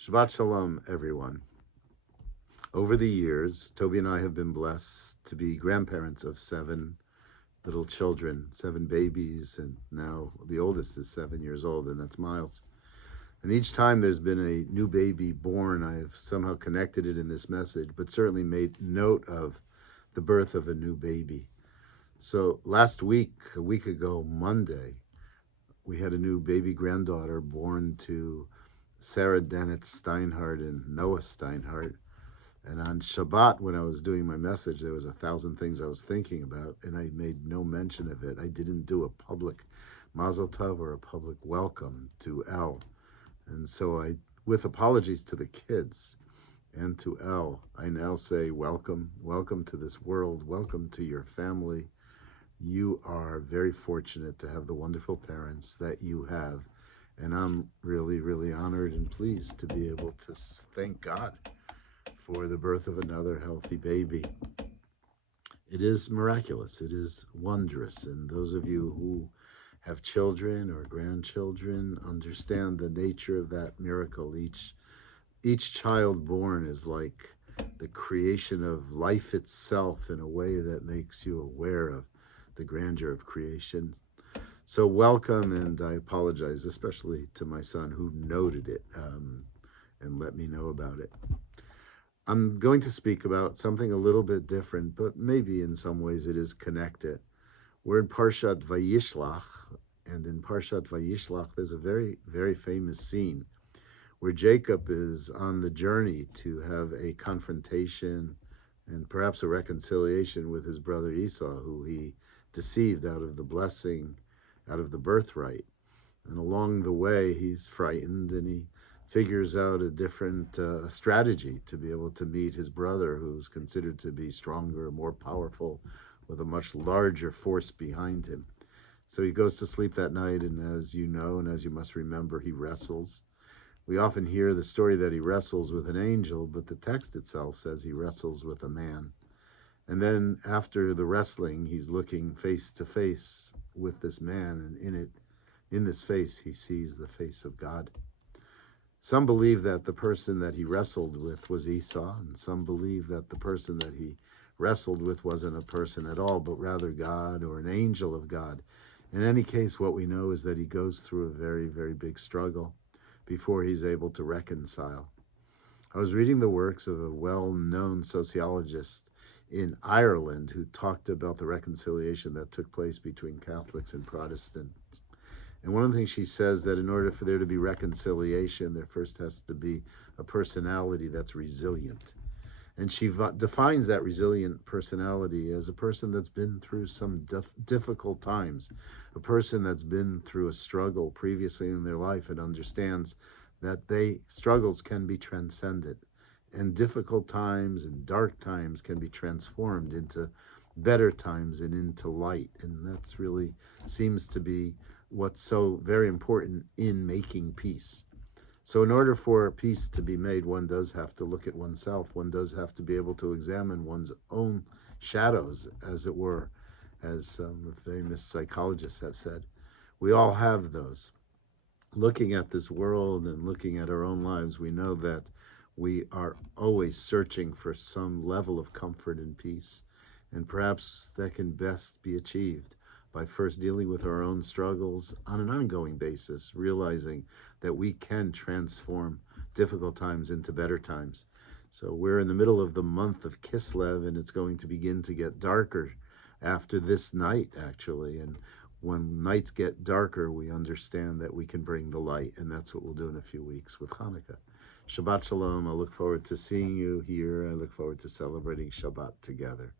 Shabbat Shalom, everyone. Over the years, Toby and I have been blessed to be grandparents of 7 little children, 7 babies, and now the oldest is 7 years old, and that's Miles. And each time there's been a new baby born, I've somehow connected it in this message, but certainly made note of the birth of a new baby. So last week, a week ago, Monday, we had a new baby granddaughter born to Sarah Dennett Steinhardt and Noah Steinhardt. And on Shabbat, when I was doing my message, there was 1,000 things I was thinking about, and I made no mention of it. I didn't do a public mazel tov or a public welcome to El. And so with apologies to the kids and to El, I now say welcome to this world, welcome to your family. You are very fortunate to have the wonderful parents that you have. And I'm really, really honored and pleased to be able to thank God for the birth of another healthy baby. It is miraculous. It is wondrous. And those of you who have children or grandchildren understand the nature of that miracle. Each child born is like the creation of life itself in a way that makes you aware of the grandeur of creation. So welcome, and I apologize, especially to my son who noted it and let me know about it. I'm going to speak about something a little bit different, but maybe in some ways it is connected. We're in Parshat Vayishlach, and in Parshat Vayishlach there's a very, very famous scene where Jacob is on the journey to have a confrontation and perhaps a reconciliation with his brother Esau, who he deceived out of the blessing, out of the birthright. And along the way, he's frightened and he figures out a different strategy to be able to meet his brother, who's considered to be stronger, more powerful, with a much larger force behind him. So he goes to sleep that night, and as you know, and as you must remember, he wrestles. We often hear the story that he wrestles with an angel, but the text itself says he wrestles with a man. And then after the wrestling, he's looking face to face with this man, and in this face, he sees the face of God. Some believe that the person that he wrestled with was Esau, and some believe that the person that he wrestled with wasn't a person at all, but rather God or an angel of God. In any case, what we know is that he goes through a very, very big struggle before he's able to reconcile. I was reading the works of a well-known sociologist in Ireland who talked about the reconciliation that took place between Catholics and Protestants. And one of the things she says that in order for there to be reconciliation, there first has to be a personality that's resilient. And she defines that resilient personality as a person that's been through some difficult times, a person that's been through a struggle previously in their life and understands that struggles can be transcended, and difficult times and dark times can be transformed into better times and into light. And that's really seems to be what's so very important in making peace. So in order for peace to be made, one does have to look at oneself. One does have to be able to examine one's own shadows, as it were, as some famous psychologists have said. We all have those. Looking at this world and looking at our own lives, we know that we are always searching for some level of comfort and peace. And perhaps that can best be achieved by first dealing with our own struggles on an ongoing basis, realizing that we can transform difficult times into better times. So we're in the middle of the month of Kislev, and it's going to begin to get darker after this night, actually. And when nights get darker, we understand that we can bring the light, and that's what we'll do in a few weeks with Hanukkah. Shabbat Shalom. I look forward to seeing you here. I look forward to celebrating Shabbat together.